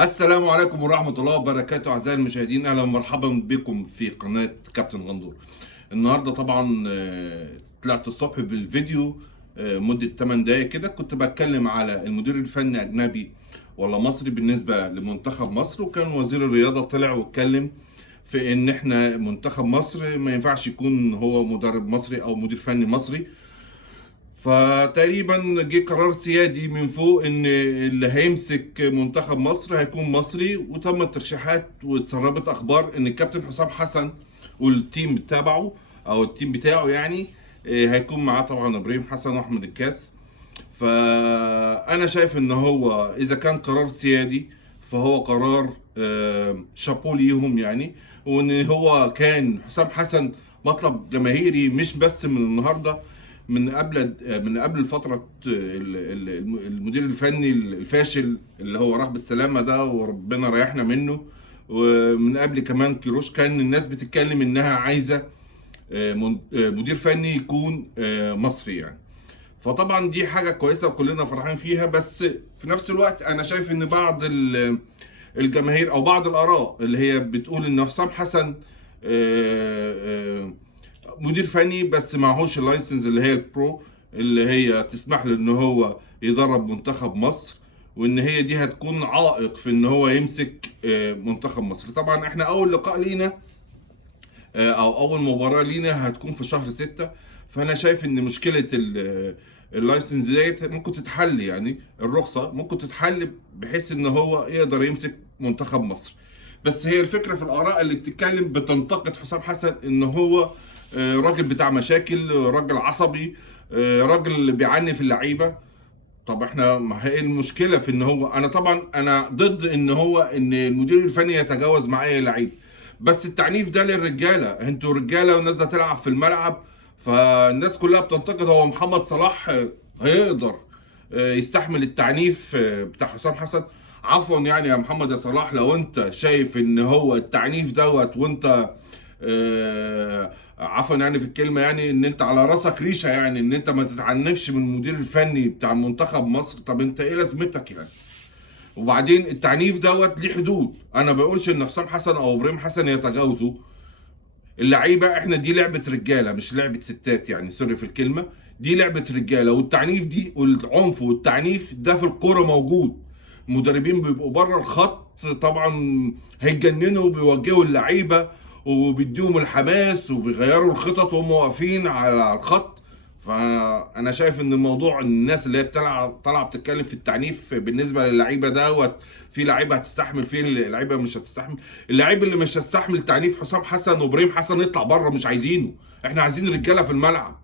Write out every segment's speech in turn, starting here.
السلام عليكم ورحمة الله وبركاته أعزائي المشاهدين، أهلا ومرحبا بكم في قناة كابتن غندور. النهاردة طبعا طلعت الصبح بالفيديو مدة 8 دقايق كده، كنت بتكلم على المدير الفني أجنبي ولا مصري بالنسبة لمنتخب مصر، وكان وزير الرياضة طلع واتكلم في إن إحنا منتخب مصر ما ينفعش يكون هو مدرب مصري أو مدير فني مصري. فتقريبا جه قرار سيادي من فوق ان اللي هيمسك منتخب مصر هيكون مصري، وتم الترشيحات واتسربت اخبار ان الكابتن حسام حسن والتيم تبعه او التيم بتاعه يعني هيكون معاه طبعا ابراهيم حسن واحمد الكاس. فانا شايف ان هو اذا كان قرار سيادي فهو قرار شابو ليهم يعني، وان هو كان حسام حسن مطلب جماهيري مش بس من النهارده، من قبل الفتره المدير الفني الفاشل اللي هو راح بالسلامه ده وربنا ريحنا منه. ومن قبل كمان كيروش كان الناس بتتكلم انها عايزه مدير فني يكون مصري يعني. فطبعا دي حاجه كويسه وكلنا فرحانين فيها، بس في نفس الوقت انا شايف ان بعض الجماهير او بعض الاراء اللي هي بتقول ان حسام حسن مدير فني بس معهوش اللايسنس اللي هي البرو اللي هي تسمح له ان هو يدرب منتخب مصر، وان هي دي هتكون عائق في ان هو يمسك منتخب مصر. طبعا احنا اول لقاء لينا او اول مباراة لينا هتكون في شهر 6، فانا شايف ان مشكلة اللايسنس ديت ممكن تتحل، يعني الرخصة ممكن تتحل بحيث ان هو يقدر يمسك منتخب مصر. بس هي الفكرة في الآراء اللي بتتكلم بتنتقد حسام حسن إن هو راجل بتاع مشاكل، راجل عصبي، راجل بيعنف اللعيبة. طب احنا ما هي المشكلة في إن هو، أنا طبعا أنا ضد إن المدير الفني يتجاوز مع أي لعيب، بس التعنيف ده للرجالة، انتوا رجالة والناس تلعب في الملعب. فالناس كلها بتنتقد، هو محمد صلاح هيقدر يستحمل التعنيف بتاع حسام حسن؟ عفوا يعني يا محمد يا صلاح، لو انت شايف ان هو التعنيف دوت وانت عفوا يعني في الكلمه، يعني ان انت على راسك ريشه، يعني ان انت ما تتعنفش من المدير الفني بتاع منتخب مصر، طب انت ايه لازمتك يعني؟ وبعدين التعنيف دوت ليه حدود، انا بقولش ان حسام حسن او ابراهيم حسن يتجاوزوا اللعيبه. احنا دي لعبه رجاله مش لعبه ستات، يعني سوري في الكلمه، دي لعبه رجاله، والتعنيف دي والعنف والتعنيف ده في الكوره موجود. مدربين بيبقوا بره الخط طبعا هيتجننوا وبيوجهوا اللعيبه وبيديهم الحماس وبيغيروا الخطط وهم واقفين على الخط. فانا شايف ان الموضوع الناس اللي هي طالعه بتتكلم في التعنيف بالنسبه للعيبه دوت، في لعيبه هتستحمل، في لعيبه مش هتستحمل. اللعيب اللي مش هتستحمل تعنيف حسام حسن وابراهيم حسن يطلع بره، مش عايزينه. احنا عايزين رجاله في الملعب،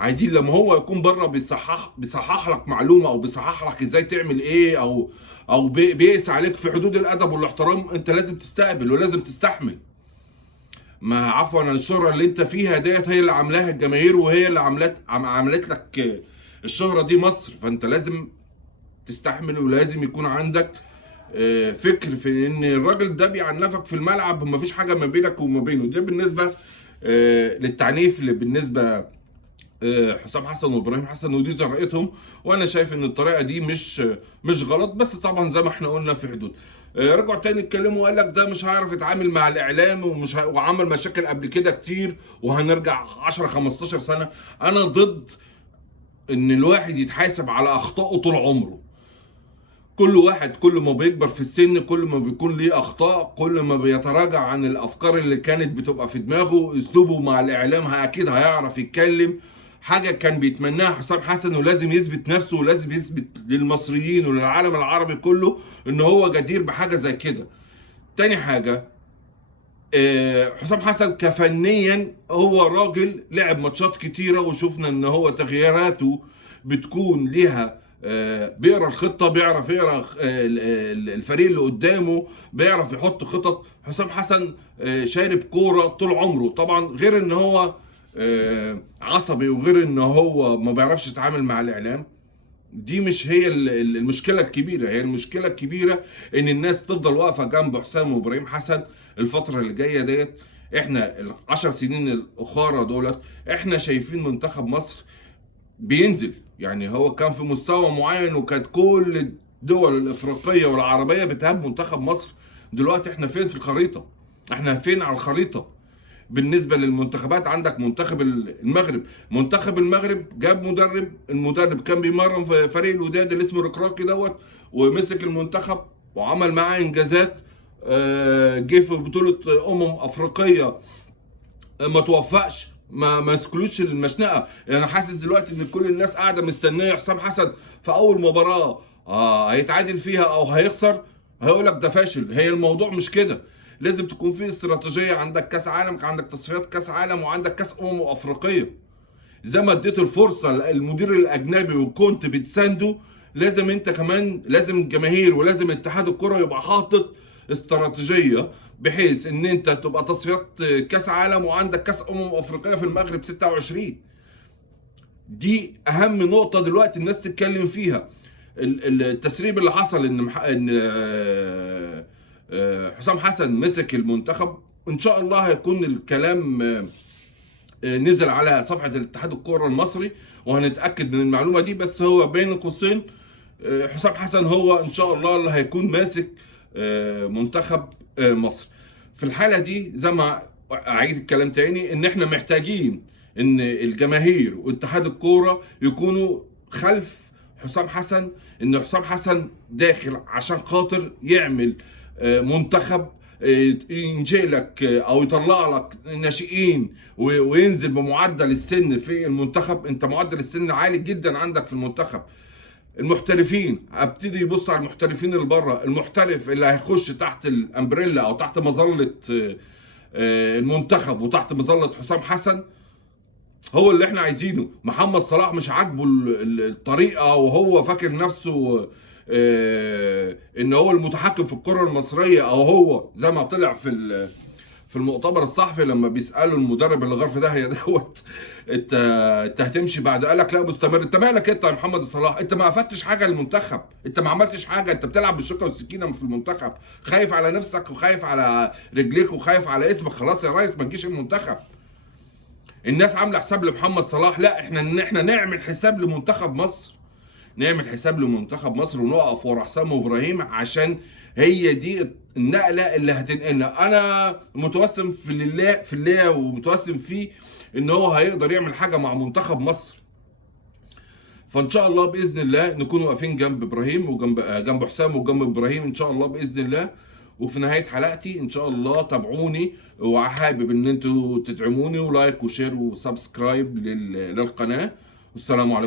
عايزين لما هو يكون بره بيصحح لك معلومه او بيصحح لك ازاي تعمل ايه، او بيقيس عليك في حدود الادب والاحترام، انت لازم تستقبل ولازم تستحمل. ما عفوا عن الشهرة اللي انت فيها ديت هي اللي عاملاها الجماهير، وهي اللي عملت لك الشهرة دي مصر، فانت لازم تستحمل ولازم يكون عندك فكر في ان الراجل ده بيعنفك في الملعب، مفيش حاجة ما بينك وما بينه. ده بالنسبة للتعنيف اللي بالنسبة حسام حسن وابراهيم حسن، ودي طريقتهم، وانا شايف ان الطريقه دي مش غلط، بس طبعا زي ما احنا قلنا في حدود. رجعوا تاني اتكلموا وقال لك ده مش هيعرف يتعامل مع الاعلام وعمل مشاكل قبل كده كتير وهنرجع 10 15 سنه. انا ضد ان الواحد يتحاسب على اخطائه طول عمره. كل واحد كل ما بيكبر في السن كل ما بيكون ليه اخطاء، كل ما بيتراجع عن الافكار اللي كانت بتبقى في دماغه. اسلوبه مع الاعلام اكيد هيعرف يتكلم. حاجه كان بيتمناها حسام حسن، ولازم يثبت نفسه ولازم يثبت للمصريين وللعالم العربي كله ان هو جدير بحاجه زي كده. تاني حاجه، حسام حسن كفنيا هو راجل لعب ماتشات كتيره، وشفنا ان هو تغييراته بتكون ليها بيقرا الخطه، بيعرف يقرا الفريق اللي قدامه، بيعرف يحط خطط. حسام حسن شارب كوره طول عمره، طبعا غير ان هو عصبي وغير ان هو ما بيعرفش يتعامل مع الاعلام. دي مش هي المشكله الكبيره، هي المشكله الكبيره ان الناس تفضل واقفه جنب حسام وابراهيم حسن الفتره اللي جايه ديت. احنا ال10 سنين الاخرى دولت احنا شايفين منتخب مصر بينزل، يعني هو كان في مستوى معين وكانت كل الدول الافريقيه والعربيه بتهاب منتخب مصر. دلوقتي احنا فين في الخريطه؟ احنا فين على الخريطه؟ بالنسبه للمنتخبات، عندك منتخب المغرب. منتخب المغرب جاب مدرب، المدرب كان بيمرن في فريق الوداد اللي اسمه ركراكي دوت، ومسك المنتخب وعمل معاه انجازات. جه في بطوله افريقيه ما توفقش، ما مسكلوش المشنقه. يعني انا حاسس دلوقتي ان كل الناس قاعده مستنيه حسام حسن في اول مباراه هيتعادل فيها او هيخسر هيقول لك ده فاشل. هي الموضوع مش كده. لازم تكون في استراتيجيه. عندك كاس عالم، عندك تصفيات كاس عالم، وعندك كاس افريقيه. زي ما اديته الفرصه المدير الاجنبي وكنت بتسانده، لازم انت كمان، لازم الجماهير ولازم اتحاد الكره يبقى حاطط استراتيجيه بحيث ان انت تبقى تصفيات كاس عالم وعندك كاس افريقيه في المغرب 26. دي اهم نقطه دلوقتي الناس تتكلم فيها. التسريب اللي حصل ان حسام حسن مسك المنتخب، ان شاء الله هيكون الكلام نزل على صفحه الاتحاد الكره المصري وهنتاكد من المعلومه دي. بس هو بين قوسين حسام حسن هو ان شاء الله اللي هيكون ماسك منتخب مصر. في الحاله دي زي ما اعيد الكلام تاني، ان احنا محتاجين ان الجماهير واتحاد الكوره يكونوا خلف حسام حسن. ان حسام حسن داخل عشان خاطر يعمل منتخب ينشئ لك او يطلع لك ناشئين وينزل بمعدل السن في المنتخب. انت معدل السن عالي جدا عندك في المنتخب. المحترفين، ابتدي يبص على المحترفين اللي بره. المحترف اللي هيخش تحت الامبريلا او تحت مظله المنتخب وتحت مظله حسام حسن هو اللي احنا عايزينه. محمد صلاح مش عاجبه الطريقه وهو فاكر نفسه ان هو المتحكم في الكره المصريه، او هو زي ما طلع في المؤتمر الصحفي لما بيسالوا المدرب اللي غرف ده هي دوت انت هتمشي بعد، قال لك لا مستمر. انت مالك انت يا محمد صلاح؟ انت ما افدتش حاجه للمنتخب، انت ما عملتش حاجه، انت بتلعب بالشوكه والسكينه في المنتخب، خايف على نفسك وخايف على رجليك وخايف على اسمك. خلاص يا ريس ما تجيش المنتخب. الناس عامله حساب لمحمد صلاح، لا احنا نعمل حساب لمنتخب مصر. نعمل حساب لمنتخب مصر ونقف ورا حسام ابراهيم، عشان هي دي النقله اللي هتنقلنا. انا متوسم في الله ومتوسم فيه ان هو هيقدر يعمل حاجه مع منتخب مصر. فان شاء الله باذن الله نكون واقفين جنب ابراهيم وجنب حسام وجنب ابراهيم ان شاء الله باذن الله. وفي نهايه حلقتي ان شاء الله تابعوني، وحابب ان انتوا تدعموني ولايك وشير وسبسكرايب للقناه. والسلام عليكم.